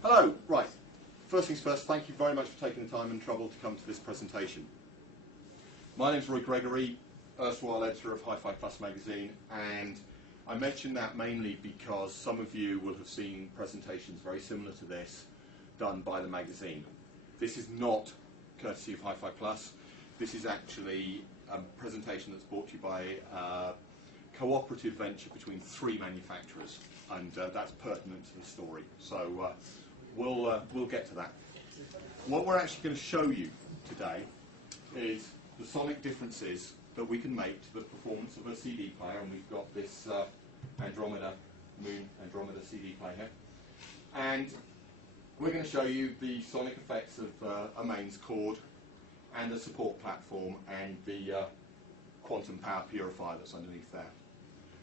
Hello, right. First things first, thank you very much for taking the time and trouble to come to this presentation. My name's Gregory, erstwhile editor of Hi-Fi Plus magazine, and I mention that mainly because some of you will have seen presentations very similar to this done by the magazine. This is not courtesy of Hi-Fi Plus. This is actually a presentation that's brought to you by a cooperative venture between 3 manufacturers, and that's pertinent to the story. So we'll get to that. What we're actually going to show you today is the sonic differences that we can make to the performance of a CD player, and we've got this Moon Andromeda CD player here. And we're going to show you the sonic effects of a mains chord and a support platform and the quantum power purifier that's underneath there.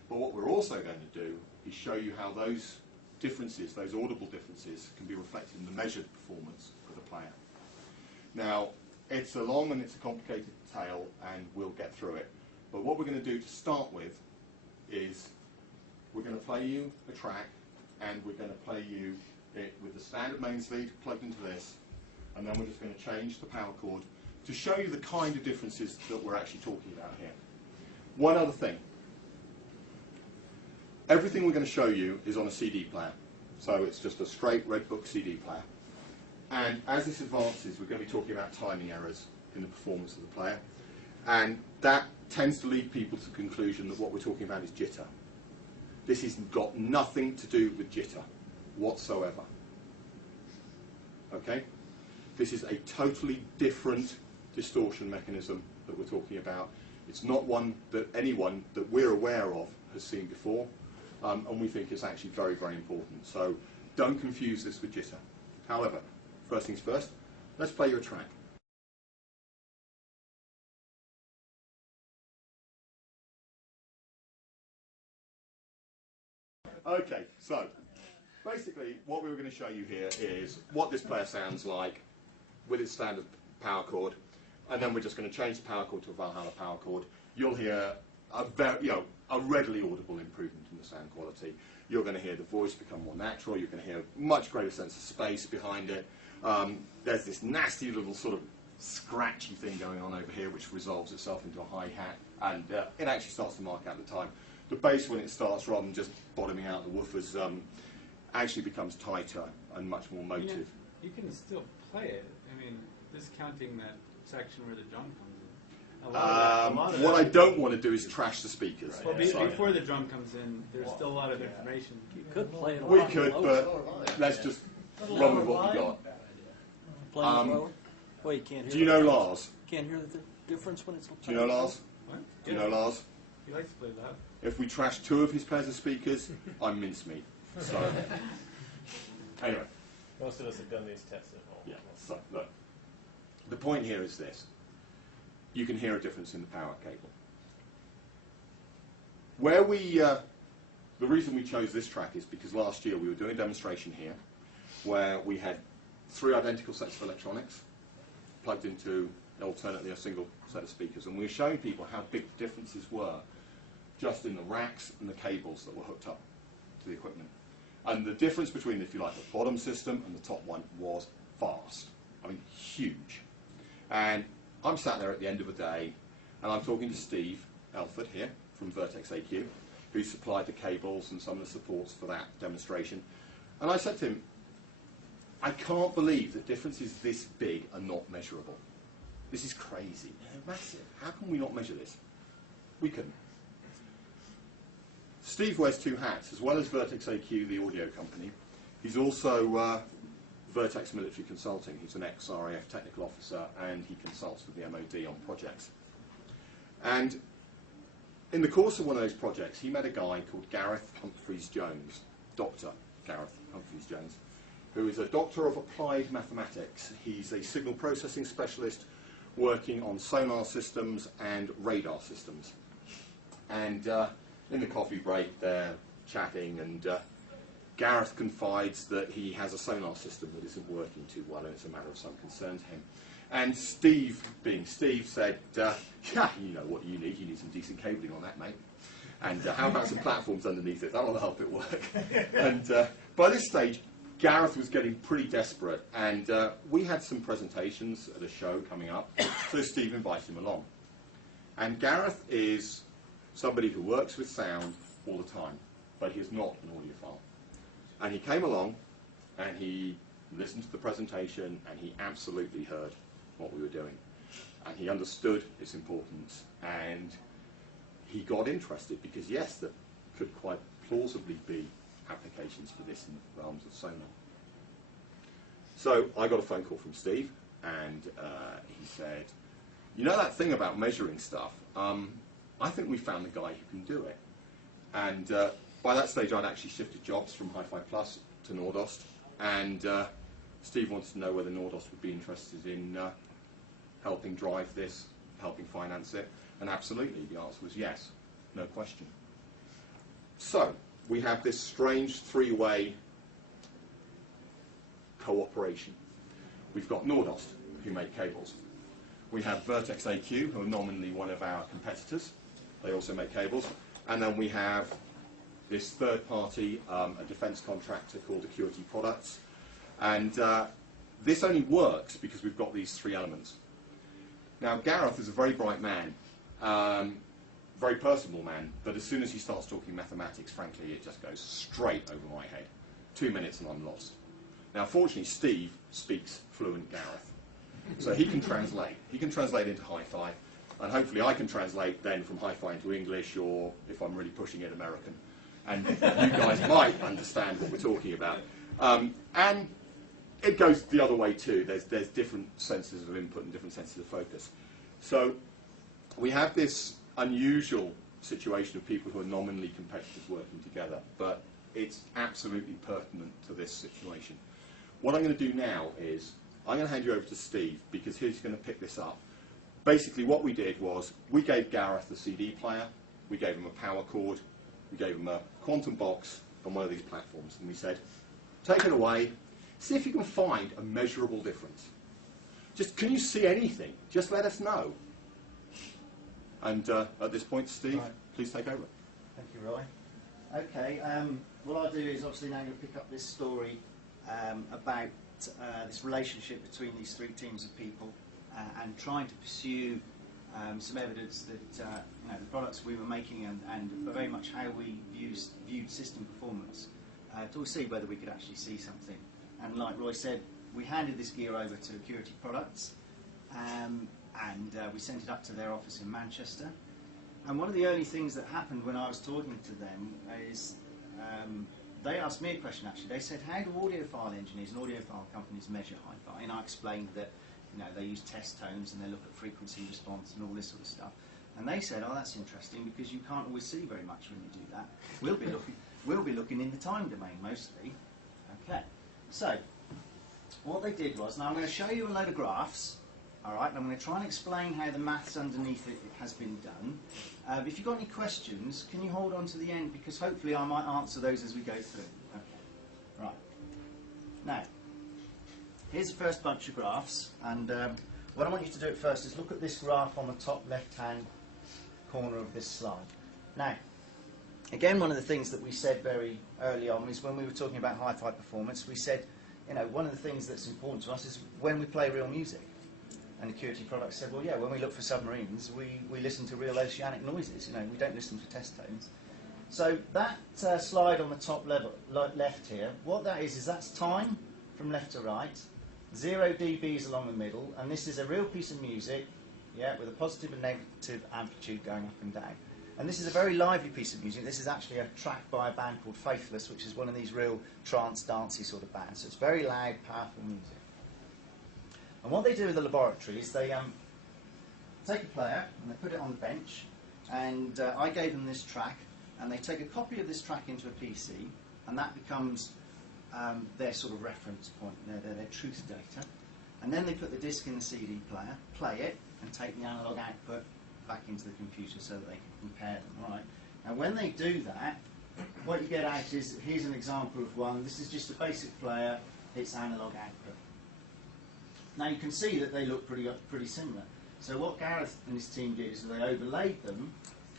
But what we're also going to do is show you how those differences, those audible differences, can be reflected in the measured performance of the player. Now, it's a long and it's a complicated tale, and we'll get through it. But what we're going to do to start with is we're going to play you a track, and we're going to play you it with the standard mains lead plugged into this, and then we're just going to change the power chord to show you the kind of differences that we're actually talking about here. One other thing. Everything we're going to show you is on a CD player. So it's just a straight Redbook CD player. And as this advances, we're going to be talking about timing errors in the performance of the player. And that tends to lead people to the conclusion that what we're talking about is jitter. This has got nothing to do with jitter whatsoever. Okay? This is a totally different distortion mechanism that we're talking about. It's not one that anyone that we're aware of has seen before, and we think it's actually very, very important. So don't confuse this with jitter. However, first things first, let's play you a track. Okay, so basically what we were going to show you here is what this player sounds like with its standard power chord, and then we're just going to change the power chord to a Valhalla power chord. You'll hear a readily audible improvement in the sound quality. You're going to hear the voice become more natural. You're going to hear a much greater sense of space behind it. There's this nasty little sort of scratchy thing going on over here, which resolves itself into a hi-hat, and it actually starts to mark out the time. The bass, when it starts, rather than just bottoming out the woofers, actually becomes tighter and much more motive. You can still play it. I mean, discounting that section where the drum comes in. What I don't want to do is trash the speakers. Well, before the drum comes in, there's still a lot of information. You could play it. We could, but let's just run with what we got. Well, you can't hear. Do you know Lars? Can't hear the difference when it's. Do you know Lars? What? Do you know Lars? He likes to play loud. If we trash 2 of his pairs of speakers, I'm mincemeat. So, anyway. Most of us have done these tests at home. Yeah, so, look. The point here is this. You can hear a difference in the power cable. Where the reason we chose this track is because last year we were doing a demonstration here where we had 3 identical sets of electronics plugged into alternately a single set of speakers, and we were showing people how big the differences were just in the racks and the cables that were hooked up to the equipment. And the difference between, if you like, the bottom system and the top one was vast. I mean, huge. And I'm sat there at the end of the day, and I'm talking to Steve Elford here from Vertex AQ, who supplied the cables and some of the supports for that demonstration. And I said to him, I can't believe that differences this big are not measurable. This is crazy. They're massive. How can we not measure this? We couldn't. Steve wears 2 hats. As well as Vertex AQ, the audio company, he's also Vertex Military Consulting. He's an ex-RAF technical officer, and he consults with the MOD on projects. And in the course of one of those projects, he met a guy called Gareth Humphreys-Jones, Dr. Gareth Humphreys-Jones, who is a doctor of applied mathematics. He's a signal processing specialist working on sonar systems and radar systems. And in the coffee break, they're chatting, and Gareth confides that he has a sonar system that isn't working too well, and it's a matter of some concern to him. And Steve, being Steve, said, yeah, you know what you need some decent cabling on that, mate. And how about some platforms underneath it? That'll help it work. And by this stage, Gareth was getting pretty desperate, and we had some presentations at a show coming up, so Steve invited him along. And Gareth is somebody who works with sound all the time, but he is not an audiophile. And he came along, and he listened to the presentation, and he absolutely heard what we were doing. And he understood its importance, and he got interested, because yes, there could quite plausibly be applications for this in the realms of sonar. So I got a phone call from Steve, and he said, you know that thing about measuring stuff? I think we found the guy who can do it. And by that stage, I'd actually shifted jobs from Hi-Fi Plus to Nordost, and Steve wanted to know whether Nordost would be interested in helping drive this, helping finance it, and absolutely, the answer was yes, no question. So we have this strange three-way cooperation. We've got Nordost, who make cables. We have Vertex AQ, who are nominally one of our competitors. They also make cables. And then we have this third party, a defense contractor called Equates Products. And this only works because we've got these three elements. Now, Gareth is a very bright man, very personable man, but as soon as he starts talking mathematics, frankly, it just goes straight over my head. 2 minutes and I'm lost. Now, fortunately, Steve speaks fluent Gareth, so he can translate. He can translate into Hi-Fi, and hopefully I can translate then from Hi-Fi into English, or if I'm really pushing it, American. And you guys might understand what we're talking about. And it goes the other way too. There's different senses of input and different senses of focus. So we have this unusual situation of people who are nominally competitors working together, but it's absolutely pertinent to this situation. What I'm going to do now is I'm going to hand you over to Steve, because he's going to pick this up. Basically what we did was we gave Gareth the CD player, we gave him a power cord, we gave him a quantum box on one of these platforms, and we said, take it away, see if you can find a measurable difference. Just, can you see anything? Just let us know. And at this point, Steve, right, please take over. Thank you, Roy. Okay, what I'll do is obviously now I'm going to pick up this story about this relationship between these three teams of people and trying to pursue some evidence that you know, the products we were making and very much how we viewed system performance to see whether we could actually see something. And like Roy said, we handed this gear over to Equates Products, and we sent it up to their office in Manchester. And one of the early things that happened when I was talking to them is they asked me a question actually. They said, how do audiophile engineers and audiophile companies measure Hi-Fi? And I explained that, you know, they use test tones and they look at frequency response and all this sort of stuff. And they said, oh, that's interesting because you can't always see very much when you do that. We'll be looking in the time domain mostly. Okay. So what they did was, now I'm going to show you a load of graphs. All right, and I'm going to try and explain how the maths underneath it has been done. If you've got any questions, can you hold on to the end, because hopefully I might answer those as we go through. Okay, right. Now, here's the first bunch of graphs, and what I want you to do at first is look at this graph on the top left-hand corner of this slide. Now, again, one of the things that we said very early on is when we were talking about hi-fi performance, we said, you know, one of the things that's important to us is when we play real music. And Equates Products said, well, yeah, when we look for submarines, we listen to real oceanic noises. You know, we don't listen to test tones. So that slide on the top left here, what that is that's time from left to right, 0 dBs along the middle, and this is a real piece of music, yeah, with a positive and negative amplitude going up and down. And this is a very lively piece of music. This is actually a track by a band called Faithless, which is one of these real trance, dancey sort of bands. So it's very loud, powerful music. And what they do in the laboratory is they take a player and they put it on the bench, and I gave them this track, and they take a copy of this track into a PC, and that becomes their sort of reference point, their truth data. And then they put the disc in the CD player, play it, and take the analog output back into the computer so that they can compare them. Right. Now when they do that, what you get out is, here's an example of one. This is just a basic player, it's analog output. Now you can see that they look pretty similar. So what Gareth and his team did is they overlaid them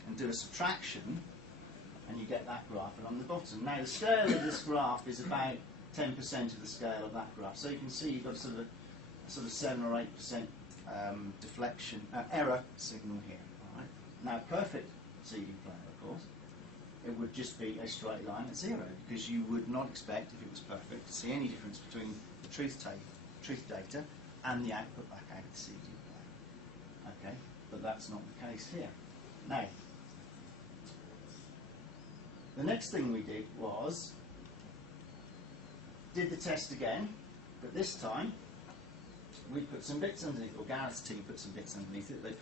and do a subtraction, and you get that graph along the bottom. Now the scale of this graph is about 10% of the scale of that graph. So you can see you've got a sort of 7 or 8% deflection, error signal here. All right? Now, perfect CD player, of course, it would just be a straight line at 0, because you would not expect, if it was perfect, to see any difference between the truth data and the output back out of the CD player. Okay, but that's not the case here. Now, the next thing we did was did the test again, but this time we put some bits underneath, or Gareth's team put some bits underneath it. They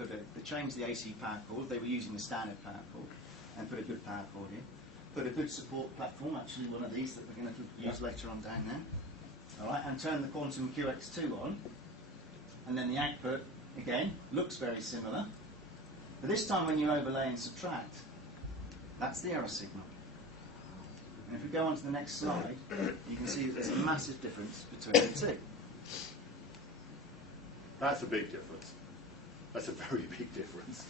changed the AC power cord. They were using the standard power cord and put a good power cord in. Put a good support platform, actually one of these that we're going to use later on down there. All right, and turn the Quantum QX2 on, and then the output again looks very similar. But this time, when you overlay and subtract, that's the error signal. And if we go on to the next slide, you can see that there's a massive difference between the two. That's a big difference. That's a very big difference.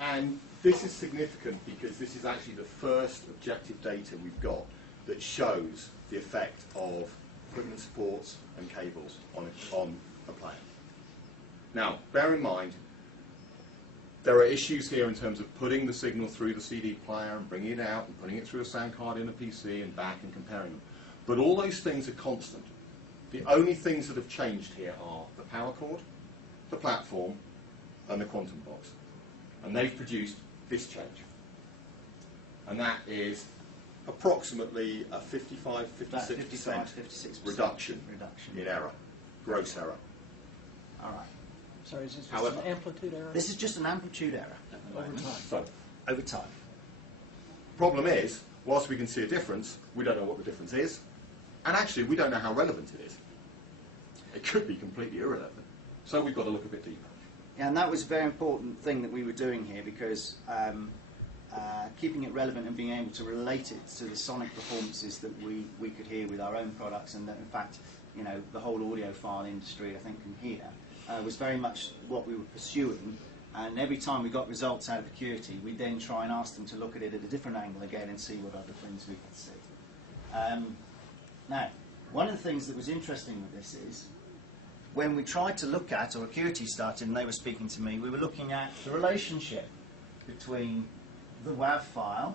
And this is significant because this is actually the first objective data we've got that shows the effect of equipment supports and cables on a player. Now, bear in mind, there are issues here in terms of putting the signal through the CD player and bringing it out and putting it through a sound card in a PC and back and comparing them. But all those things are constant. The only things that have changed here are the power cord, the platform, and the quantum box. And they've produced this change. And that is approximately a 55–56% reduction in error, gross error. All right. Sorry, is this just However, an amplitude error? This is just an amplitude error Over time. So, over time. problem is, whilst we can see a difference, we don't know what the difference is. And actually, we don't know how relevant it is. It could be completely irrelevant. So we've got to look a bit deeper. Yeah, and that was a very important thing that we were doing here, because keeping it relevant and being able to relate it to the sonic performances that we could hear with our own products, and that in fact, you know, the whole audiophile industry, I think, can hear, was very much what we were pursuing. And every time we got results out of Acuity, we'd then try and ask them to look at it at a different angle again and see what other things we could see. Now, one of the things that was interesting with this is, when we tried to look at, or Acuity started and they were speaking to me, we were looking at the relationship between the WAV file,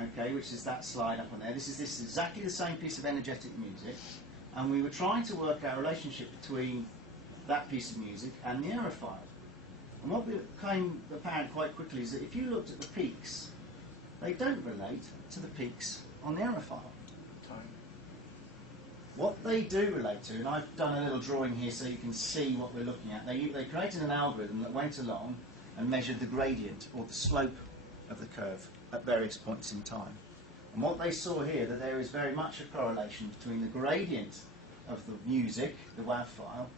okay, which is that slide up on there. This is exactly the same piece of energetic music, and we were trying to work out a relationship between that piece of music and the error file. And what became apparent quite quickly is that if you looked at the peaks, they don't relate to the peaks on the error file. What they do relate to, and I've done a little drawing here so you can see what we're looking at, they created an algorithm that went along and measured the gradient, or the slope of the curve, at various points in time. And what they saw here, that there is very much a correlation between the gradient of the music, the WAV file,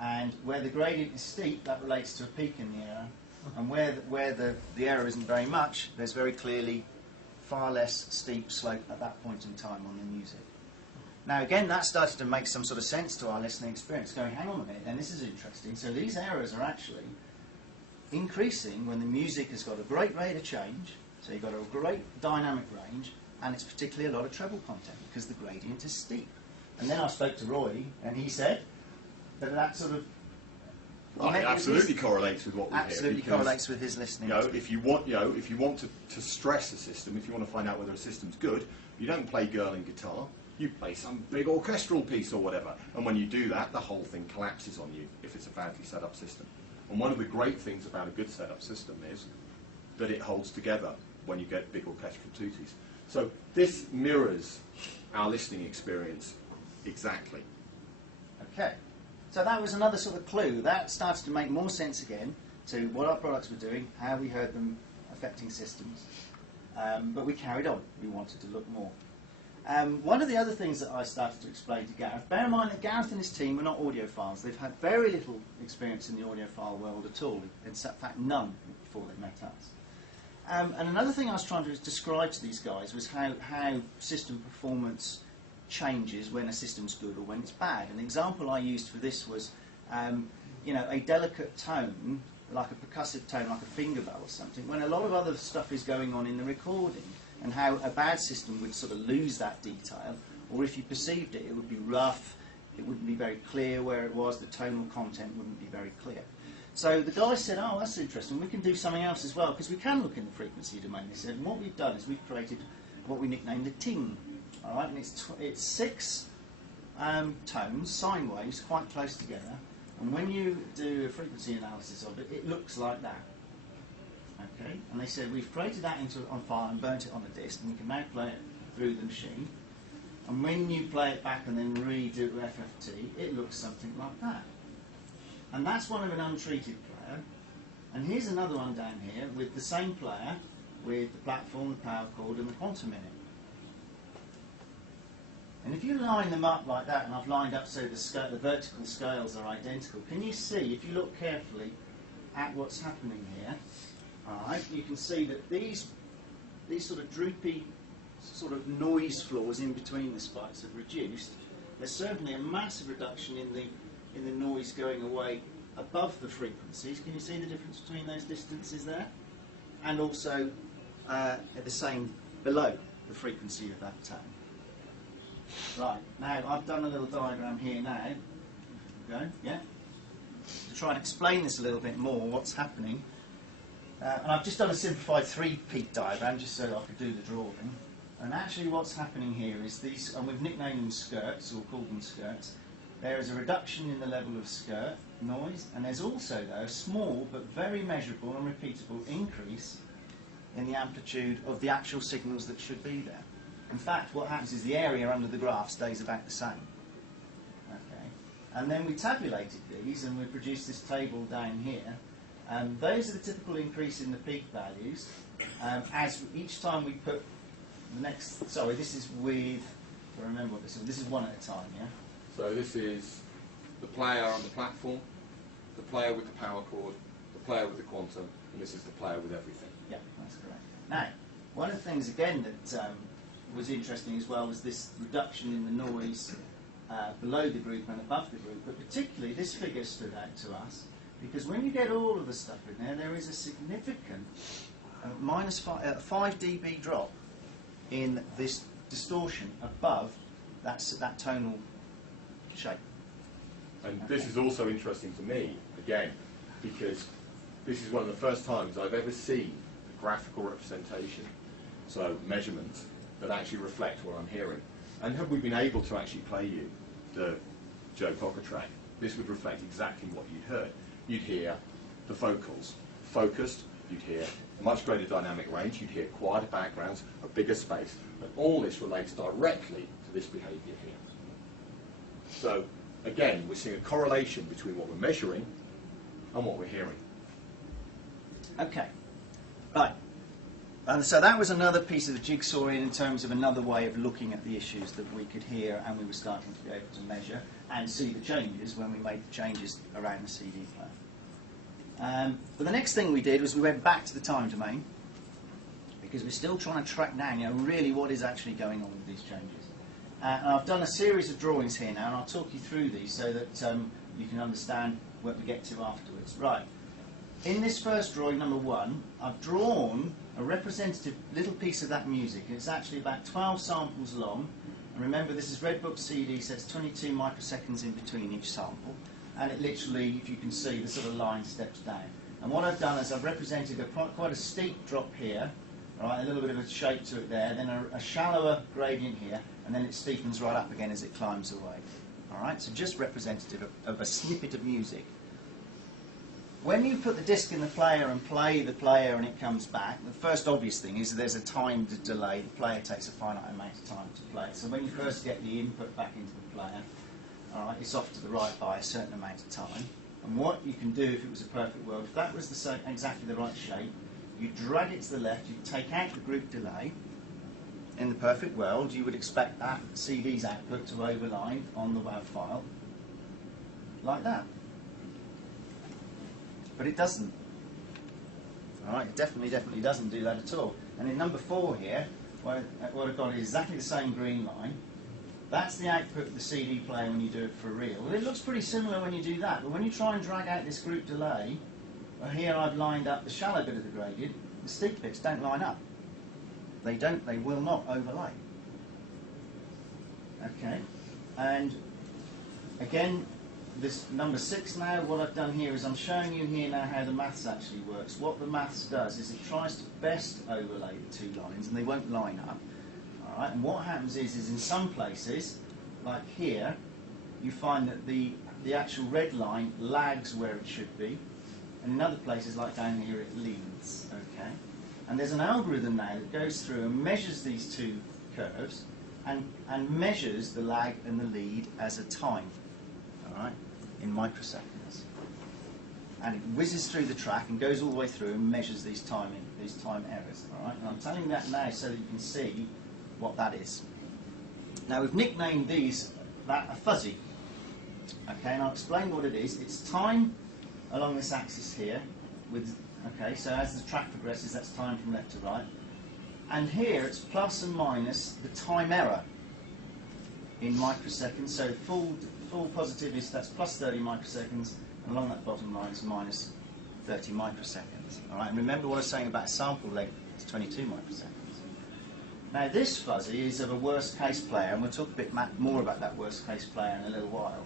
and where the gradient is steep, that relates to a peak in the error, and where the error isn't very much, there's very clearly far less steep slope at that point in time on the music. Now again, that started to make some sort of sense to our listening experience, going, hang on a minute, and this is interesting. So these errors are actually increasing when the music has got a great rate of change, so you've got a great dynamic range, and it's particularly a lot of treble content, because the gradient is steep. And then I spoke to Roy, and he said that sort of... Well, it absolutely correlates with what we hear. Absolutely correlates with his listening. If you want, if you want to stress a system, if you want to find out whether a system's good, you don't play girl and guitar. You play some big orchestral piece or whatever. And when you do that, the whole thing collapses on you if it's a badly set up system. And one of the great things about a good set up system is that it holds together when you get big orchestral tutis. So this mirrors our listening experience exactly. Okay. So that was another sort of clue. That started to make more sense again to what our products were doing, how we heard them affecting systems. But we carried on. We wanted to look more. One of the other things that I started to explain to Gareth, bear in mind that Gareth and his team were not audiophiles. They've had very little experience in the audiophile world at all. In fact, none before they met us. And another thing I was trying to describe to these guys was how system performance changes when a system's good or when it's bad. An example I used for this was, a delicate tone, like a percussive tone, like a finger bow or something, when a lot of other stuff is going on in the recording. and how a bad system would sort of lose that detail, or if you perceived it, it would be rough, it wouldn't be very clear where it was, the tonal content wouldn't be very clear. So the guy said, oh, that's interesting, we can do something else as well, because we can look in the frequency domain, they said, and what we've done is we've created what we nicknamed the ting. All right, and it's 6 tones, sine waves, quite close together, and when you do a frequency analysis of it, it looks like that. Okay, and they said we've created that on file and burnt it on the disk, and you can now play it through the machine. And when you play it back and then redo FFT, it looks something like that. And that's one of an untreated player. And here's another one down here with the same player, with the platform, the power cord, and the quantum in it. And if you line them up like that, and I've lined up so the vertical scales are identical, can you see, if you look carefully at what's happening here, all right, you can see that these sort of droopy sort of noise floors in between the spikes have reduced. There's certainly a massive reduction in the noise going away above the frequencies. Can you see the difference between those distances there? And also the same below the frequency of that tone. Right, now I've done a little diagram here now. Go, yeah? To try and explain this a little bit more, what's happening. And I've just done a simplified 3-peak diagram just so that I could do the drawing. And actually what's happening here is these, and we've nicknamed them skirts, or called them skirts. There is a reduction in the level of skirt noise, and there's also, though, a small but very measurable and repeatable increase in the amplitude of the actual signals that should be there. In fact, what happens is the area under the graph stays about the same. Okay. And then we tabulated these, and we produced this table down here. Those are the typical increase in the peak values. As each time we put the next, sorry, this is with, I remember what this is. This is one at a time, yeah? So this is the player on the platform, the player with the power cord, the player with the quantum, and this is the player with everything. Yeah, that's correct. Now, one of the things, again, that was interesting as well was this reduction in the noise below the group and above the group, but particularly this figure stood out to us, because when you get all of the stuff in there, there is a significant -5 dB drop in this distortion above that tonal shape. And this is also interesting to me, again, because this is one of the first times I've ever seen a graphical representation, so measurements, that actually reflect what I'm hearing. And had we been able to actually play you the Joe Cocker track, this would reflect exactly what you'd heard. You'd hear the vocals focused, you'd hear a much greater dynamic range, you'd hear quieter backgrounds, a bigger space, and all this relates directly to this behaviour here. So, again, we're seeing a correlation between what we're measuring and what we're hearing. Okay, right. And so that was another piece of the jigsaw in terms of another way of looking at the issues that we could hear and we were starting to be able to measure and see the changes when we made the changes around the CD player. But the next thing we did was we went back to the time domain because we're still trying to track down, really what is actually going on with these changes. And I've done a series of drawings here now, and I'll talk you through these so that you can understand what we get to afterwards. Right. In this first drawing, number 1, I've drawn a representative little piece of that music. It's actually about 12 samples long. And remember, this is Red Book CD, so it's 22 microseconds in between each sample. And it literally, if you can see, the sort of line steps down. And what I've done is I've represented quite a steep drop here, right, a little bit of a shape to it there, then a shallower gradient here, and then it steepens right up again as it climbs away. All right, so just representative of a snippet of music. When you put the disc in the player and play the player and it comes back, the first obvious thing is there's a timed delay. The player takes a finite amount of time to play. So when you first get the input back into the player, all right, it's off to the right by a certain amount of time. And what you can do if it was a perfect world, if that was the same, exactly the right shape, you drag it to the left, you take out the group delay. In the perfect world, you would expect that CD's output to overline on the WAV file like that. But it doesn't. All right, it definitely doesn't do that at all. And in number 4 here, what I've got is exactly the same green line. That's the output of the CD player when you do it for real. Well, it looks pretty similar when you do that, but when you try and drag out this group delay, well, here I've lined up the shallow bit of the gradient, the steep bits don't line up. they will not overlay. Okay, and again, this number 6 now, what I've done here is I'm showing you here now how the maths actually works. What the maths does is it tries to best overlay the two lines, and they won't line up. All right, and what happens is in some places, like here, you find that the actual red line lags where it should be, and in other places, like down here, it leads. Okay, and there's an algorithm now that goes through and measures these two curves, and measures the lag and the lead as a time. All right, in microseconds, and it whizzes through the track and goes all the way through and measures these time errors. All right, and I'm telling you that now so that you can see what that is. Now we've nicknamed that a fuzzy. Okay, and I'll explain what it is. It's time along this axis here. Okay, so as the track progresses, that's time from left to right. And here it's plus and minus the time error in microseconds. So full positive is that's plus 30 microseconds, and along that bottom line is minus 30 microseconds. All right, and remember what I was saying about sample length, it's 22 microseconds. Now this fuzzy is of a worst case player, and we'll talk a bit more about that worst case player in a little while.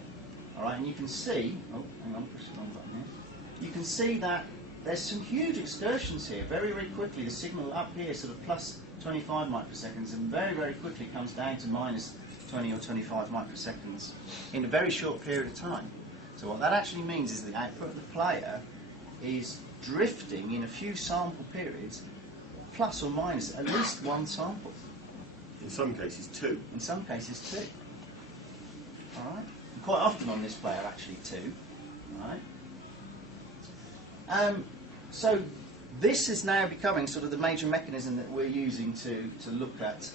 All right, and you can see, oh, hang on, push the wrong button here. You can see that there's some huge excursions here. Very, very quickly, the signal up here sort of plus 25 microseconds, and very, very quickly comes down to minus 20 or 25 microseconds in a very short period of time. So what that actually means is the output of the player is drifting in a few sample periods, plus or minus at least one sample. In some cases, 2. In some cases, 2. All right. And quite often on this player, actually 2. All right. So this is now becoming sort of the major mechanism that we're using to look at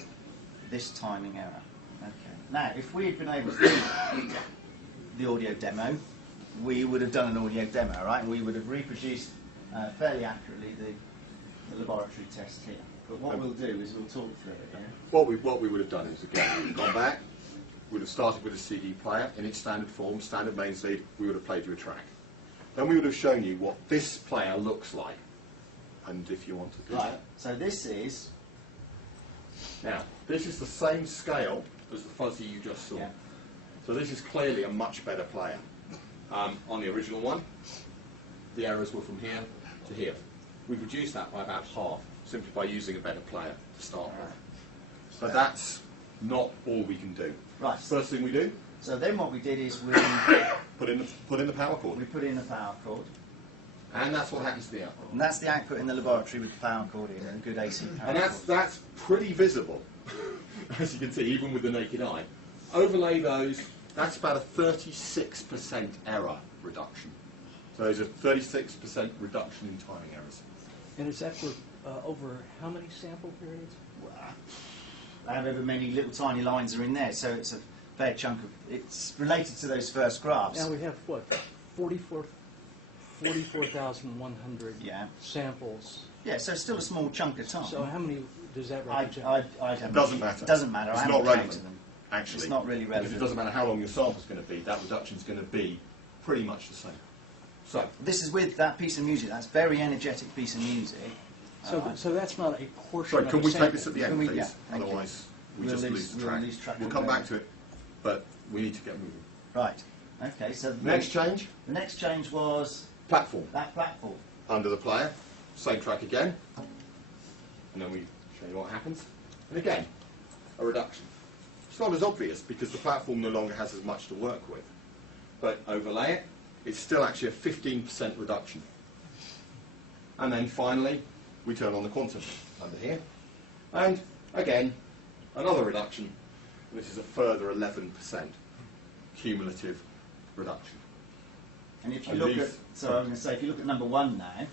this timing error. Okay. Now, if we had been able to do the audio demo, we would have done an audio demo, right? And we would have reproduced fairly accurately the laboratory test here. But what we'll do is we'll talk through it. Yeah? What we would have done is, again, we've gone back, we would have started with a CD player in its standard form, standard main seed, we would have played you a track. Then we would have shown you what this player looks like. And if you want to do Right, that. so this is... Now, this is the same scale as the fuzzy you just saw. Yeah. So this is clearly a much better player. On the original one, the errors were from here to here. We've reduced that by about half, simply by using a better player to start with. But that's not all we can do. Right. First thing we do, So then what we did is we put in the power cord. put in the power cord. And that's what happens to the output. And that's the output in the laboratory with the power cord in, and a good AC power And cord. that's pretty visible, as you can see, even with the naked eye. Overlay those, that's about a 36% error reduction. So there's a 36% reduction in timing errors. And is that for over how many sample periods? However many little tiny lines are in there, so it's a fair chunk of... It's related to those first graphs. Now we have, what, 44,100 Yeah. samples. Yeah, so it's still a small chunk of time. So how many does that I represent? It doesn't matter. Doesn't matter. It's I not haven't relevant, counted them. actually. It's not really relevant. Because it doesn't matter how long your sample's going to be, that reduction's going to be pretty much the same. So, This is with that piece of music. That's a very energetic piece of music. So that's not a portion sorry, of can a we sample. take this at the Can end, we- please? yeah, thank you. Otherwise, we We'll just lose- lose the we'll track. lose track We'll of come where back to it, but we need to get moving. Right. Okay, so Next change, the next change was platform. that platform. Under the player, same track again, and then we show you what happens. And again, a reduction. It's not as obvious because the platform no longer has as much to work with. But overlay it, it's still actually a 15% reduction. And then finally, we turn on the quantum under here. And again, another reduction. This is a further 11% cumulative reduction. And if you And look these- at, so I was going to say, if you look at number 1 now,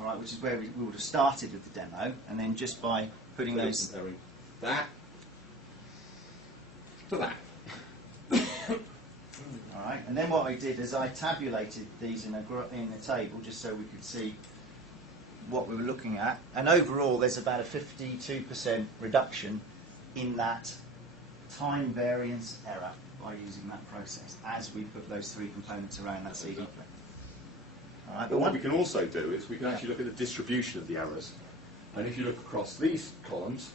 all right, which is where we would have started with the demo, and then just by putting So those, comparing that to that. all right, and then what I did is I tabulated these in a table just so we could see what we were looking at, and overall there's about a 52% reduction in that time variance error by using that process as we put those 3 components around that CD player. All right, But what we can also do is we can actually look at the distribution of the errors. And if you look across these columns,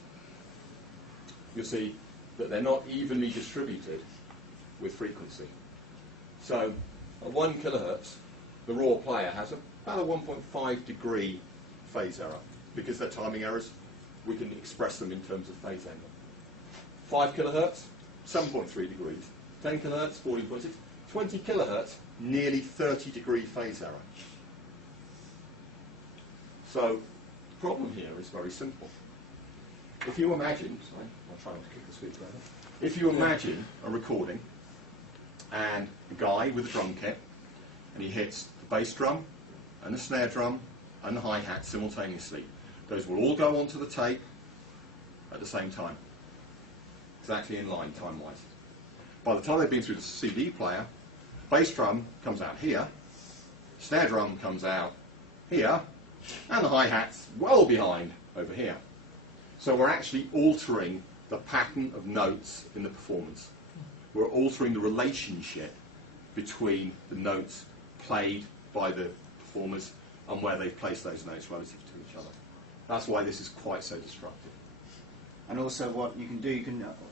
you'll see that they're not evenly distributed with frequency. So at 1 kilohertz, the raw player has about a 1.5 degree phase error. Because they're timing errors, we can express them in terms of phase angle. 5 kilohertz, 7.3 degrees. 10 kilohertz, 14.6. 20 kilohertz, nearly 30 degree phase error. So the problem here is very simple. If you imagine, sorry, I'll try not to kick the speaker over. If you imagine a recording and a guy with a drum kit, and he hits the bass drum and the snare drum and the hi-hat simultaneously. Those will all go onto the tape at the same time, exactly in line time-wise. By the time they've been through the CD player, bass drum comes out here, snare drum comes out here, and the hi-hat's well behind over here. So we're actually altering the pattern of notes in the performance. We're altering the relationship between the notes played by the performers and where they've placed those notes relative to each other. That's why this is quite so destructive. And also what you can do,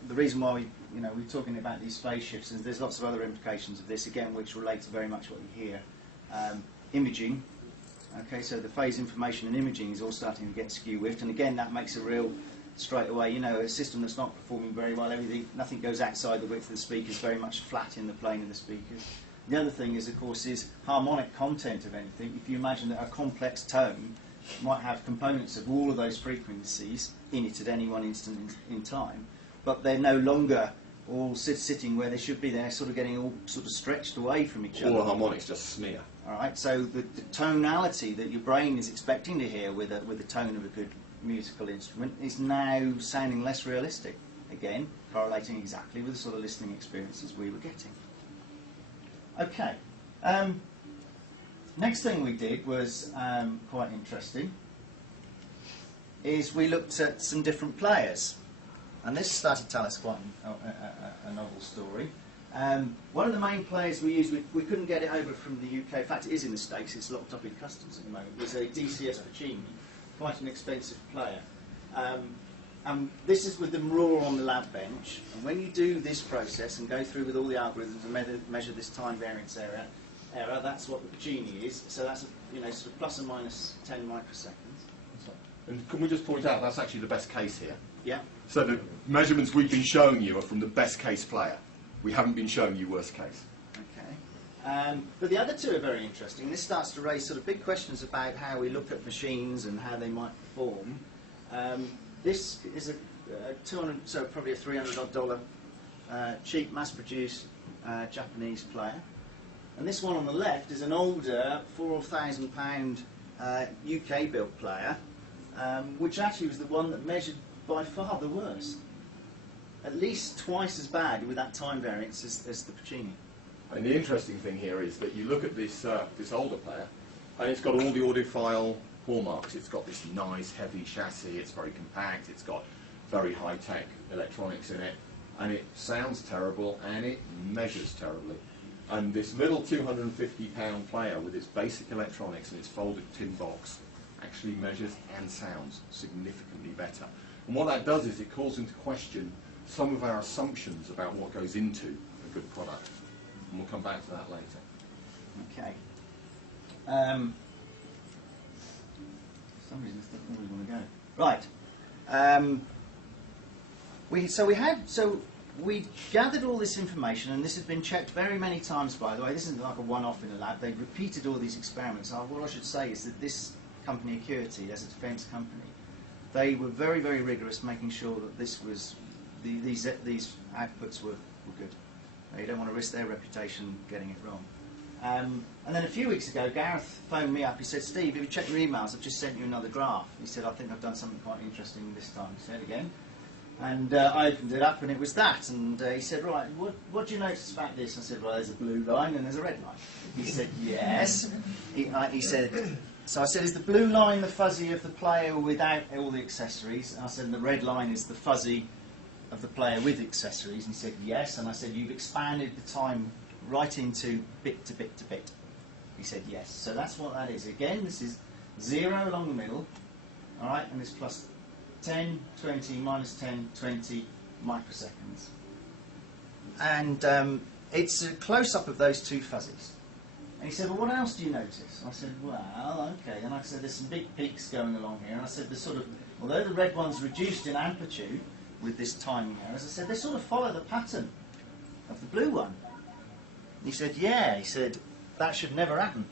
the reason why we're talking about these phase shifts, and there's lots of other implications of this, again, which relate to very much what you hear. Imaging, okay, so the phase information and imaging is all starting to get skew-whiffed, and again, that makes a real, straight away, a system that's not performing very well, nothing goes outside the width of the speakers, very much flat in the plane of the speakers. The other thing is, of course, is harmonic content of anything. If you imagine that a complex tone might have components of all of those frequencies in it at any one instant in time, but they're no longer all sitting where they should be. They're sort of getting all sort of stretched away from each other. All the harmonics just smear. All right, so the tonality that your brain is expecting to hear with the tone of a good musical instrument is now sounding less realistic. Again, correlating exactly with the sort of listening experiences we were getting. Okay. Next thing we did was quite interesting. Is we looked at some different players, and this started to tell us quite a novel story. One of the main players we used, we couldn't get it over from the UK. In fact, it is in the States. It's locked up in customs at the moment. Was a DCS Puccini, quite an expensive player. And this is with them raw on the lab bench. And when you do this process and go through with all the algorithms and measure this time variance error, that's what the Puccini is. So that's sort of plus or minus 10 microseconds. And can we just point out that's actually the best case here? Yeah. So the measurements we've been showing you are from the best case player. We haven't been showing you worst case. Okay. But the other two are very interesting. This starts to raise sort of big questions about how we look at machines and how they might perform. This is a $200, so probably a $300 cheap, mass-produced Japanese player. And this one on the left is an older £4,000 UK-built player, which actually was the one that measured by far the worst. At least twice as bad with that time variance as the Puccini. And the interesting thing here is that you look at this older player, and it's got all the audiophile hallmarks. It's got this nice, heavy chassis. It's very compact. It's got very high-tech electronics in it, and it sounds terrible, and it measures terribly. And this little £250 player with its basic electronics and its folded tin box actually measures and sounds significantly better. And what that does is it calls into question some of our assumptions about what goes into a good product. And we'll come back to that later. Okay. For some reason, this doesn't really want to go. Right. We gathered all this information, and this has been checked very many times, by the way. This isn't like a one-off in a lab. They've repeated all these experiments. What I should say is that this company, Acuity, as a defence company, they were very, very rigorous, making sure that this was these outputs were good. You don't want to risk their reputation getting it wrong. And then a few weeks ago, Gareth phoned me up. He said, "Steve, have you checked your emails? I've just sent you another graph." He said, "I think I've done something quite interesting this time." He said again. And I opened it up, and it was that. And he said, "Right, what do you notice about this?" I said, "Well, there's a blue line and there's a red line." He said, "Yes." He said, so I said, "Is the blue line the fuzzy of the player without all the accessories?" And I said, "The red line is the fuzzy of the player with accessories." And he said, "Yes." And I said, "You've expanded the time right into bit to bit to bit." He said, "Yes." So that's what that is. Again, this is 0 along the middle, all right, and it's plus 10, 20, minus 10, 20 microseconds. And it's a close-up of those two fuzzies. And he said, well, what else do you notice? I said, well, okay. And I said, there's some big peaks going along here. And I said, there's sort of, although the red one's reduced in amplitude with this timing error, as I said, they sort of follow the pattern of the blue one. And he said, yeah. He said, that should never happen.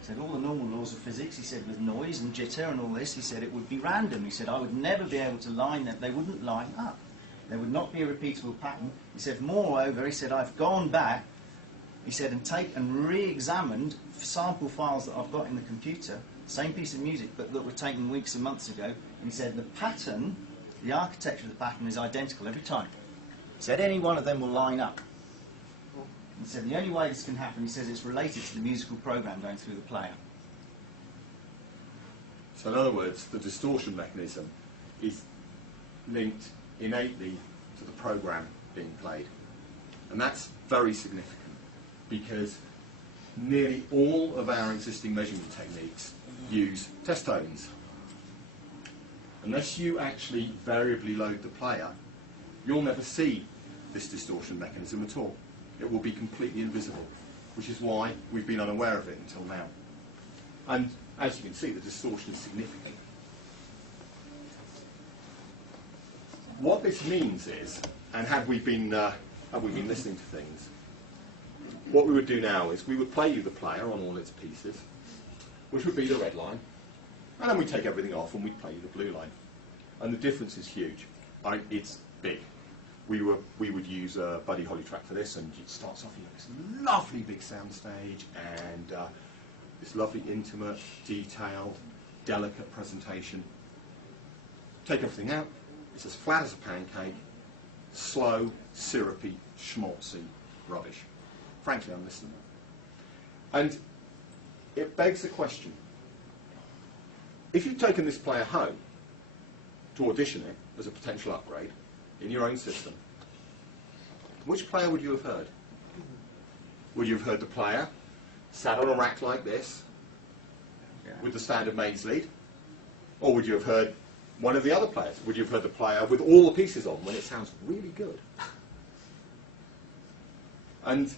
He said, all the normal laws of physics, he said, with noise and jitter and all this, he said, it would be random. He said, I would never be able to line them. They wouldn't line up. There would not be a repeatable pattern. He said, moreover, he said, I've gone back, he said, and re-examined sample files that I've got in the computer, same piece of music, but that were taken weeks and months ago. And he said, the pattern, the architecture of the pattern is identical every time. He said, any one of them will line up. He said, the only way this can happen, he says, it's related to the musical program going through the player. So in other words, the distortion mechanism is linked innately to the program being played. And that's very significant because nearly all of our existing measurement techniques use test tones. Unless you actually variably load the player, you'll never see this distortion mechanism at all. It will be completely invisible, which is why we've been unaware of it until now. And as you can see, the distortion is significant. What this means is, and have we been listening to things, what we would do now is we would play you the player on all its pieces, which would be the red line, and then we'd take everything off and we'd play you the blue line. And the difference is huge. It's big. We would use Buddy Holly track for this, and it starts off here with this lovely big sound stage and this lovely intimate, detailed, delicate presentation. Take everything out. It's as flat as a pancake, slow, syrupy, schmaltzy rubbish. Frankly, unlistenable. And it begs the question, if you'd taken this player home to audition it as a potential upgrade in your own system, which player would you have heard? Would you have heard the player sat on a rack like this with the standard mains lead? Or would you have heard one of the other players? Would you have heard the player with all the pieces on when it sounds really good? And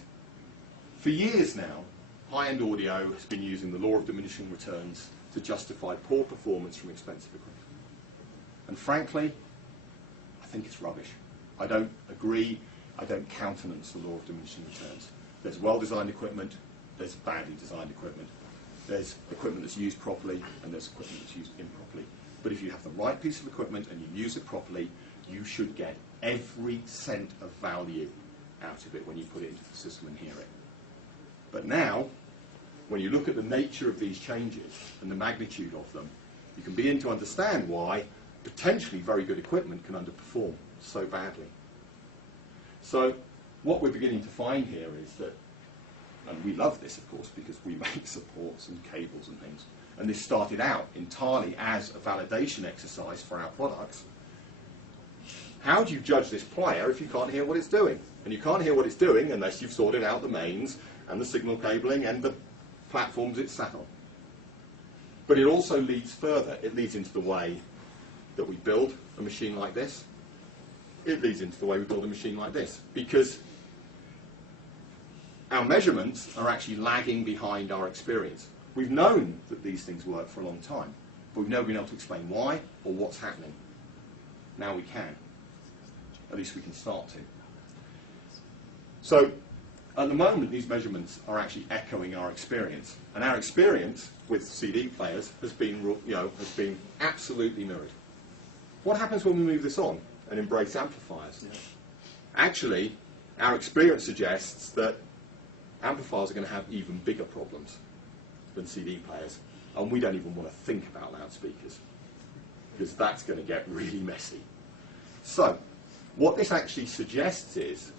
for years now, high-end audio has been using the law of diminishing returns to justify poor performance from expensive equipment. And frankly, I think it's rubbish. I don't agree. I don't countenance the law of diminishing returns. There's well-designed equipment. There's badly designed equipment. There's equipment that's used properly, and there's equipment that's used improperly. But if you have the right piece of equipment and you use it properly, you should get every cent of value out of it when you put it into the system and hear it. But now, when you look at the nature of these changes and the magnitude of them, you can begin to understand why potentially very good equipment can underperform so badly. So what we're beginning to find here is that, and we love this of course because we make supports and cables and things, and this started out entirely as a validation exercise for our products. How do you judge this player if you can't hear what it's doing? And you can't hear what it's doing unless you've sorted out the mains and the signal cabling and the platforms it's sat on. But it also leads further. It leads into the way that we build a machine like this. It leads into the way we build a machine like this. Because our measurements are actually lagging behind our experience. We've known that these things work for a long time, but we've never been able to explain why or what's happening. Now we can. At least we can start to. So at the moment, these measurements are actually echoing our experience. And our experience with CD players has been, has been absolutely mirrored. What happens when we move this on and embrace amplifiers? Yeah. Actually, our experience suggests that amplifiers are going to have even bigger problems than CD players. And we don't even want to think about loudspeakers, because that's going to get really messy. So what this actually suggests is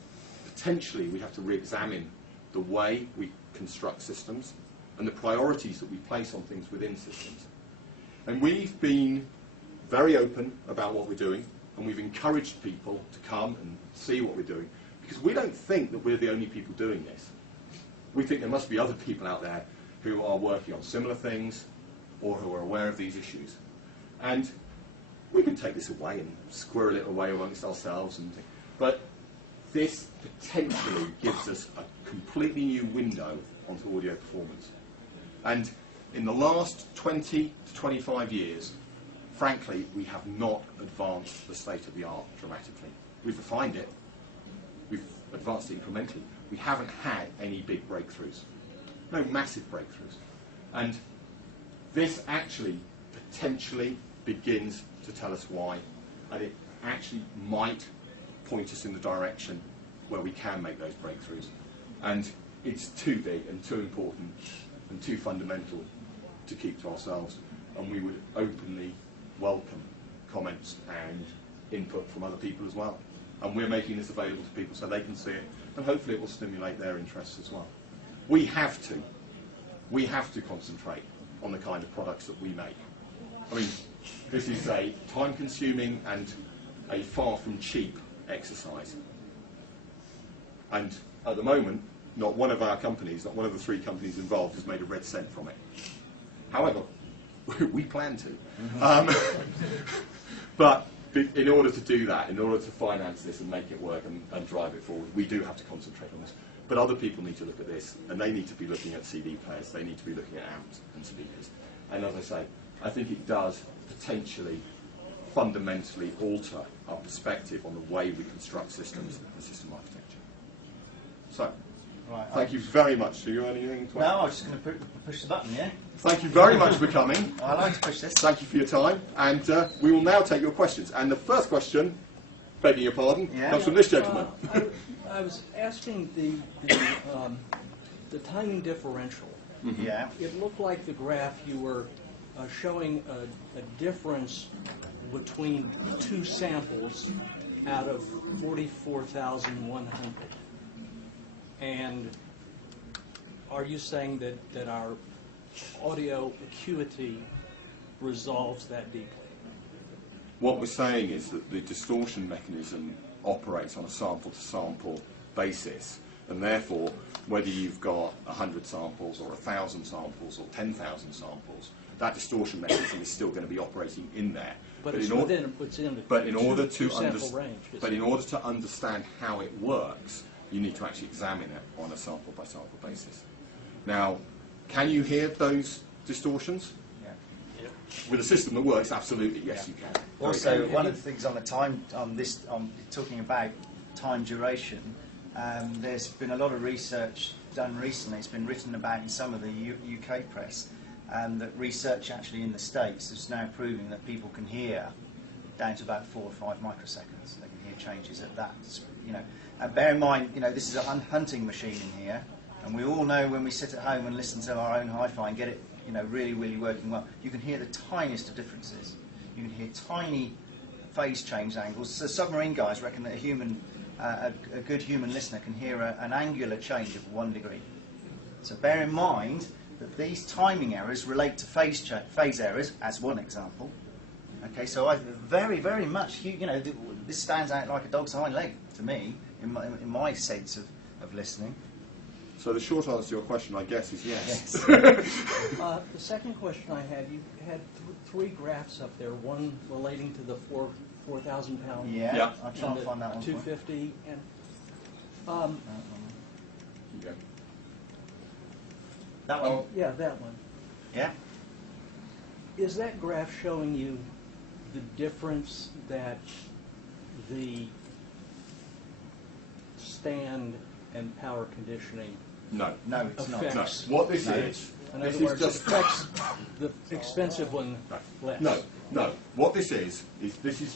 potentially we have to re-examine the way we construct systems and the priorities that we place on things within systems. And we've been very open about what we're doing, and we've encouraged people to come and see what we're doing, because we don't think that we're the only people doing this. We think there must be other people out there who are working on similar things or who are aware of these issues. And we can take this away and squirrel it away amongst ourselves, but this potentially gives us a completely new window onto audio performance. And in the last 20 to 25 years, frankly, we have not advanced the state of the art dramatically. We've refined it, we've advanced it incrementally. We haven't had any big breakthroughs, no massive breakthroughs. And this actually potentially begins to tell us why, and it actually might point us in the direction where we can make those breakthroughs. And it's too big and too important and too fundamental to keep to ourselves, and we would openly welcome comments and input from other people as well. And we're making this available to people so they can see it, and hopefully it will stimulate their interests as well. We have to concentrate on the kind of products that we make. I mean, this is a time-consuming and a far from cheap exercise. And at the moment, not one of our companies, not one of the 3 companies involved, has made a red cent from it. However, we plan to. But in order to do that, in order to finance this and make it work and drive it forward, we do have to concentrate on this. But other people need to look at this, and they need to be looking at CD players, they need to be looking at amps and speakers. And as I say, I think it does potentially fundamentally alter our perspective on the way we construct systems and system architecture. So, Right, thank you very much. Do you have anything to add? No, I was just going to push the button, yeah? Thank you very much for coming. I like to push this. Thank you for your time, and we will now take your questions. And the first question, begging your pardon, comes from this gentleman. I was asking the timing differential. Mm-hmm. Yeah. It looked like the graph you were showing a difference between 2 samples out of 44,100. And are you saying that our audio acuity resolves that deeply? What we're saying is that the distortion mechanism operates on a sample-to-sample basis, and therefore, whether you've got 100 samples or 1,000 samples or 10,000 samples, that distortion mechanism is still going to be operating in there. But it's within the two-sample range. But in order to understand how it works, you need to actually examine it on a sample-by-sample basis. Now, can you hear those distortions? Yeah. With a system that works, absolutely, yes, you can. Also, one of the things on talking about time duration, there's been a lot of research done recently. It's been written about in some of the UK press, that research actually in the States is now proving that people can hear down to about 4 or 5 microseconds. They can hear changes at that. And bear in mind, this is a hunting machine in here, and we all know when we sit at home and listen to our own hi-fi and get it, really, really working well, you can hear the tiniest of differences. You can hear tiny phase change angles. So submarine guys reckon that a good human listener can hear an angular change of 1 degree. So bear in mind that these timing errors relate to phase errors, as one example. Okay, so I very, very much, this stands out like a dog's hind leg to me, in my sense of listening. So the short answer to your question, I guess, is yes. The second question I had, you had 3 graphs up there, one relating to the 4,000 pound. Yeah. I'll try and find that one. 250 and. Okay. That one. Yeah, that one. Yeah. Is that graph showing you the difference that the stand and power conditioning No, it's not. affects? No. What this is, In this other is words, just affects the expensive one less. No. What this is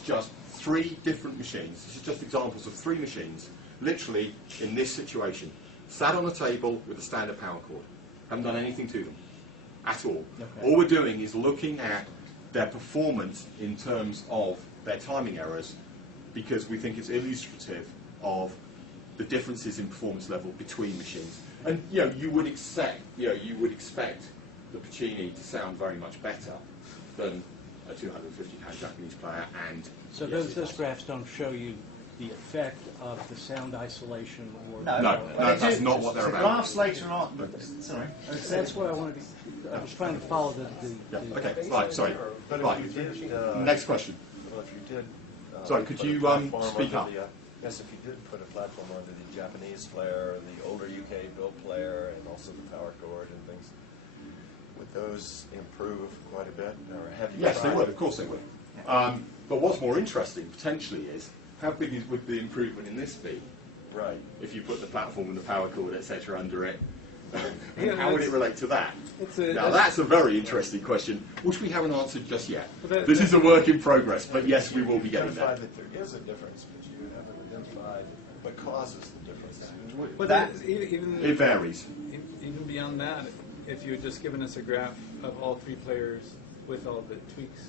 just 3 different machines. This is just examples of 3 machines, literally in this situation, sat on a table with a standard power cord. Haven't done anything to them at all. Okay. All we're doing is looking at their performance in terms of their timing errors, because we think it's illustrative of the differences in performance level between machines. And you would expect the Puccini to sound very much better than a 250-pound Japanese player. And So yes, those graphs don't show you the effect of the sound isolation or No, Well, that's not what they're the about. graphs later on. Sorry. that's what I wanted to. I was trying to follow the Yeah. Okay. Right. Sorry. But Right. if you did, Next question. well, if you did, Sorry, could put a you, platform speak under up? yes, if you did put a platform under the Japanese player, the older UK built player, and also the power chord and things, would those improve quite a bit, or have you Yes, they tried would. it? Of course they would. But what's more interesting potentially is how big would the improvement in this be Right. if you put the platform and the power cord, etc., under it? And Yeah, how would it it's- relate to that? Now that's- that's a very interesting question, which we haven't answered just yet. But This is a work in progress, but yes, we will be getting there. Identified that there is a difference, but you haven't identified what causes the difference. But That- even It varies. even beyond that, if you had just given us a graph of all three players with all the tweaks,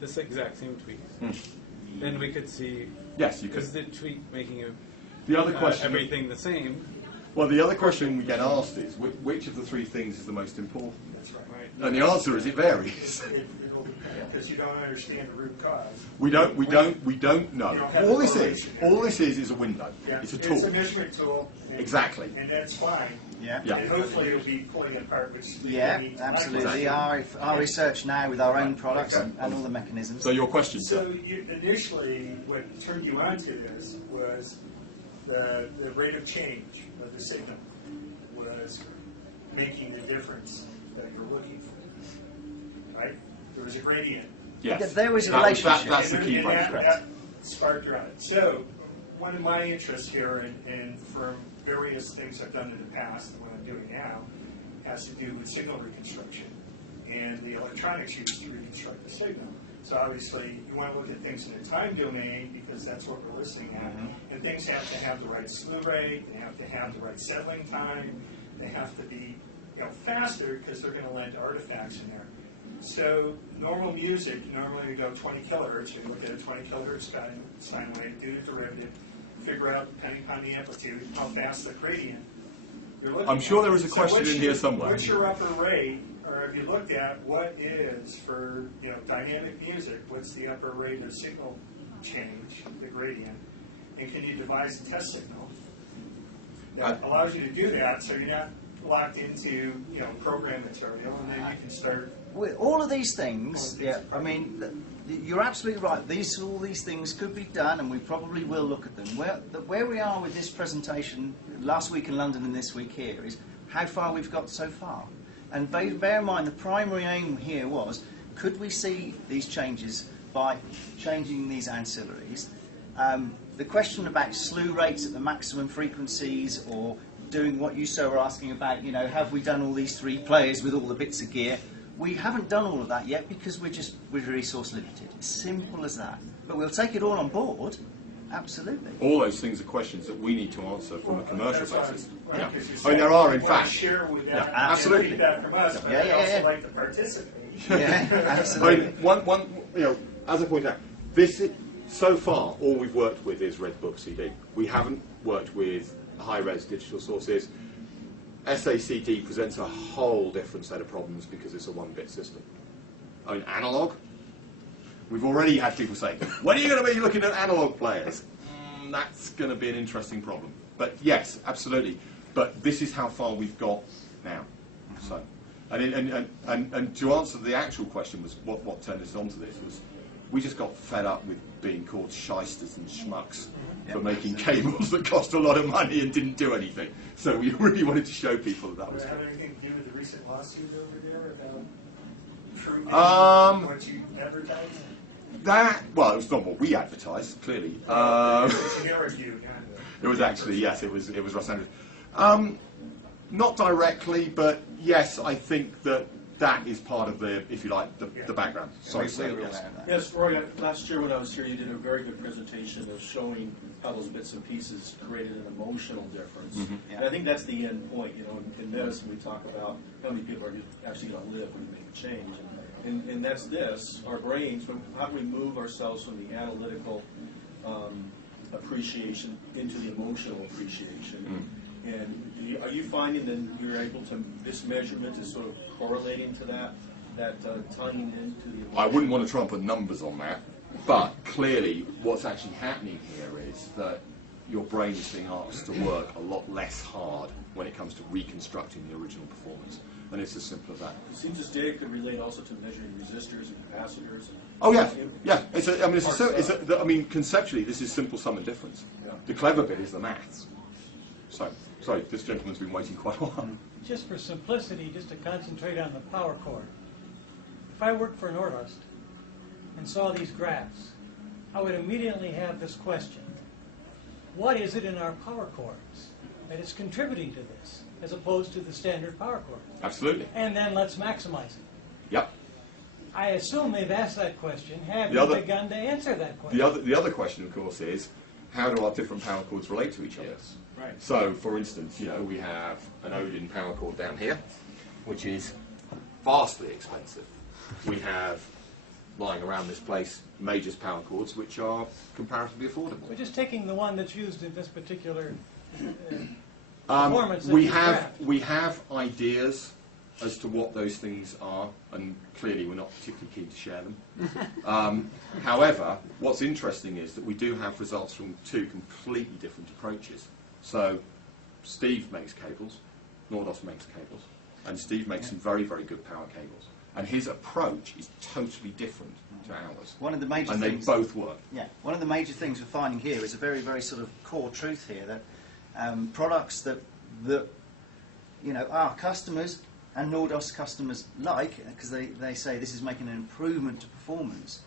this exact same tweaks, then we could see Yes, you could. is the tweak making The other question. everything the same? Well, the other question we get asked is which of the three things is the most important? That's right. Right. And the answer is it varies. It'll depend, because you don't understand the root cause. We don't know. You don't have All the this correlation. is a window. Yeah, It's a It's tool. a measurement tool. and- Exactly. And that's fine. Yeah. Yeah. And hopefully it'll be pulling it apart, which we Yeah, need to absolutely. like. Our research now with our own Right. products Okay. and all the mechanisms. So your question, So sir? initially, what turned you on to this was the rate of change of the signal was making the difference that you're looking for, right? There was a gradient. Yes. There was a That relationship. that's the key And point. that sparked your eye. So, one of my interests here, and from various things I've done in the past and what I'm doing now, has to do with signal reconstruction and the electronics used to reconstruct the signal. So obviously, you want to look at things in a time domain because that's what we're listening at. And things have to have the right slew rate, they have to have the right settling time, they have to be faster because they're going to lend artifacts in there. So normal music, normally you go 20 kilohertz, you look at a 20 kilohertz sine wave, do the derivative, figure out, depending upon the amplitude, how fast the gradient you're looking I'm sure at. there is a So question what's in here somewhere. What's your upper rate, or have you looked at what is for dynamic music, what's the upper rate of signal change, the gradient, and can you devise a test signal that allows you to do that so you're not locked into program material, and then you can start. With all of these things, yeah, I mean, you're absolutely right. All these things could be done, and we probably will look at them. Where we are with this presentation last week in London and this week here is how far we've got so far. And bear in mind, the primary aim here was, could we see these changes by changing these ancillaries? The question about slew rates at the maximum frequencies, or doing what you so were asking about, have we done all these three players with all the bits of gear? We haven't done all of that yet because we're resource limited. It's simple as that. But we'll take it all on board. Absolutely. All those things are questions that we need to answer from a commercial That's why basis. right, Yeah. 'cause you I mean, there said are, you in wanna fact. share with that, Yeah, absolutely. feedback from us, but Yeah, I'd yeah, also yeah. like to participate. Yeah, I absolutely. mean, as I pointed out, so far all we've worked with is Red Book CD. We haven't worked with high-res digital sources. SACD presents a whole different set of problems because it's a one-bit system. I mean, analog. We've already had people say, "When are you going to be looking at analog players?" That's going to be an interesting problem. But yes, absolutely. But this is how far we've got now. So, and to answer the actual question was what turned us onto this was we just got fed up with being called shysters and schmucks for making cables that cost a lot of money and didn't do anything. So we really wanted to show people that was Does it good. have anything to do with the recent lawsuit over there about true what you advertised? Well, it was not what we advertised, clearly. It's near review, kind of. It was actually, yes, it was Ross Andrews. Not directly, but yes, I think that is part of the, if you like, the background. Sorry, sir, yes. Yes, Roy, last year when I was here, you did a very good presentation of showing how those bits and pieces created an emotional difference. And I think that's the end point. In medicine, we talk about how many people are actually going to live when you make a change. And that's this, our brains, how do we move ourselves from the analytical appreciation into the emotional appreciation? And are you finding that you're able to, this measurement is sort of correlating to that tying into the emotional? I wouldn't want to try and put numbers on that. But clearly, what's actually happening here is that your brain is being asked to work a lot less hard when it comes to reconstructing the original performance. And it's as simple as that. It seems this data could relate also to measuring resistors and capacitors. And Oh yeah, yeah. I mean, conceptually, this is simple sum and difference. Yeah. The clever bit is the maths. So, sorry, this gentleman's been waiting quite a while. Just for simplicity, just to concentrate on the power cord. If I worked for Nordost and saw these graphs, I would immediately have this question. What is it in our power cords that is contributing to this, as opposed to the standard power cord? Absolutely. And then let's maximize it. Yep. I assume they've asked that question. Have you begun to answer that question? The other question, of course, is how do our different power cords relate to each other? Yes. Right. So, for instance, we have an Odin power cord down here, which is vastly expensive. We have, lying around this place, Major's power cords, which are comparatively affordable. We're just taking the one that's used in this particular performance. We have ideas as to what those things are, and clearly we're not particularly keen to share them. However, what's interesting is that we do have results from two completely different approaches. So, Steve makes cables, Nordost makes cables, and Steve makes some very, very good power cables. And his approach is totally different to ours. One of the major and things, they both work. Yeah, one of the major things we're finding here is a very, very sort of core truth here that products that our customers and Nordost customers like, because they say this is making an improvement to performance.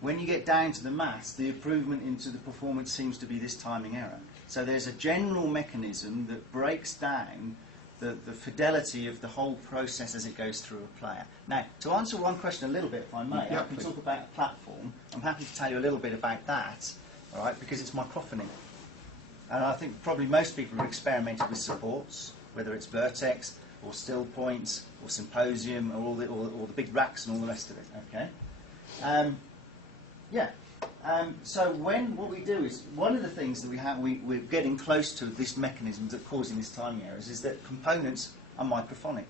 When you get down to the maths, the improvement into the performance seems to be this timing error. So there's a general mechanism that breaks down the fidelity of the whole process as it goes through a player. Now, to answer one question a little bit, if I may, Yeah, I can please. talk about a platform. I'm happy to tell you a little bit about that, all right, because it's microphoning. And I think probably most people have experimented with supports, whether it's Vertex or Still Points or Symposium or all the big racks and all the rest of it, okay? So what we do is, one of the things that we're getting close to this mechanism that's causing this timing errors is that components are microphonic.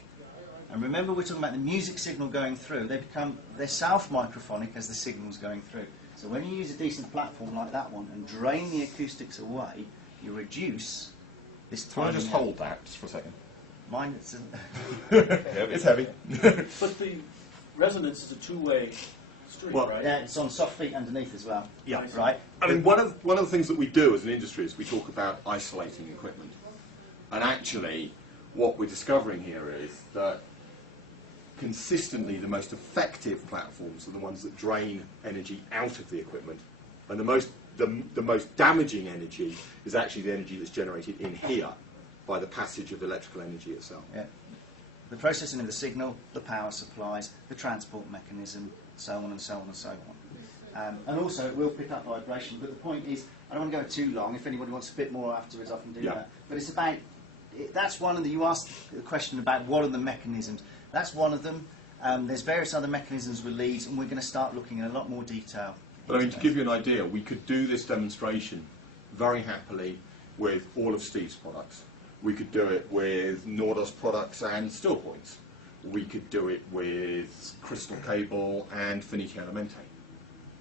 And remember, we're talking about the music signal going through. They're self-microphonic as the signal's going through. So when you use a decent platform like that one and drain the acoustics away, you reduce this Can I timing just error. hold that just for a second? Mine, It's heavy. But the resonance is a two-way street, Well, right? yeah, it's on soft feet underneath as well. Yeah. Right? I mean, one of the things that we do as an industry is we talk about isolating equipment. And actually, what we're discovering here is that consistently the most effective platforms are the ones that drain energy out of the equipment. And the most damaging energy is actually the energy that's generated in here by the passage of electrical energy itself. Yeah. The processing of the signal, the power supplies, the transport mechanism, so on and so on and so on. And also, it will pick up vibration. But the point is, I don't want to go too long. If anybody wants a bit more afterwards, I can do that. But it's about, that's one of the, you asked the question about what are the mechanisms. That's one of them. There's various other mechanisms with leads, and we're going to start looking in a lot more detail. But I mean, to give you an idea, we could do this demonstration very happily with all of Steve's products. We could do it with Nordost products and Still Points. We could do it with Crystal Cable and Finiti Elemente.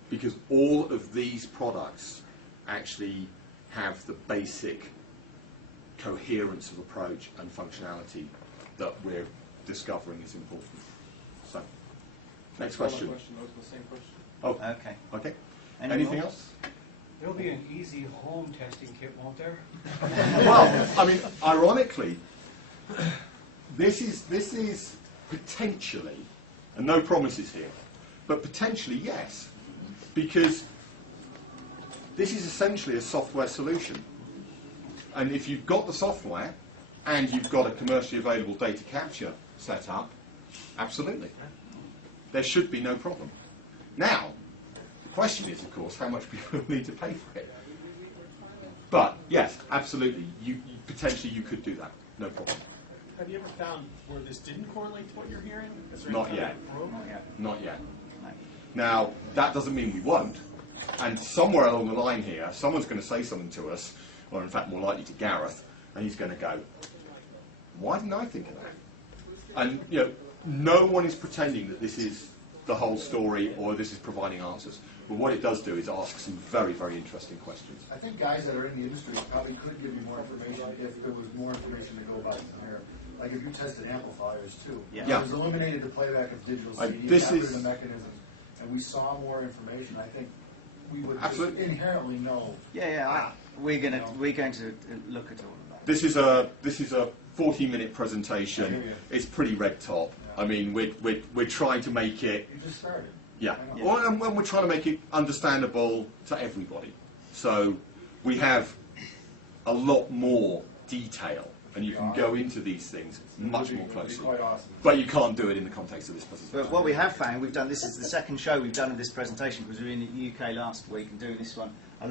Because all of these products actually have the basic coherence of approach and functionality that we're discovering is important. So, next question. Same question. Oh, Okay. okay. Any Anything more? else? There'll be an easy home testing kit, won't there? Well, I mean, ironically, this is potentially, and no promises here, but potentially yes, because this is essentially a software solution. And if you've got the software and you've got a commercially available data capture set up, absolutely. There should be no problem. Now, the question is, of course, how much people need to pay for it. But, yes, absolutely, potentially you could do that, no problem. Have you ever found where this didn't correlate to what you're hearing? Is there Not any yet. kind of Not yet. Not yet. No. Now, that doesn't mean we won't. And somewhere along the line here, someone's going to say something to us, or in fact more likely to Gareth, and he's going to go, why didn't I think of that? And, no one is pretending that this is the whole story or this is providing answers. But what it does do is ask some very, very interesting questions. I think guys that are in the industry probably could give you more information if there was more information to go about here. Like if you tested amplifiers too. Yeah. Yeah. It was eliminated the playback of digital CD, this got rid is- of the mechanisms, and we saw more information. I think we would just Absolutely. inherently know. We're going to look at all of that. This is a 40-minute presentation. It's pretty red top. I mean, we're trying to make it. You just started. Yeah. I know. Well, and we're trying to make it understandable to everybody. So we have a lot more detail, and you can go into these things much more It'd be closely. quite awesome. But you can't do it in the context of this presentation. But what we have found, we've done, this is the second show we've done of this presentation because we were in the UK last week and doing this one. A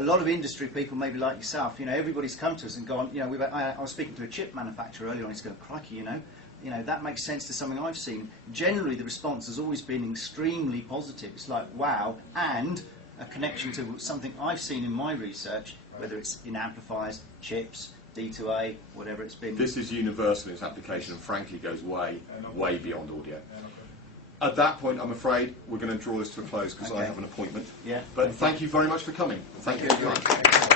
lot of industry people, maybe like yourself, everybody's come to us and gone, I was speaking to a chip manufacturer earlier on, he's going, crikey, that makes sense to something I've seen. Generally, the response has always been extremely positive. It's like, wow, and a connection to something I've seen in my research, whether it's in amplifiers, chips, D2A, whatever it's been. This is universal in its application and frankly goes way, way beyond audio. At that point, I'm afraid we're going to draw this to a close because I have an appointment. Yeah. But thank you very much for coming. Thank you very much.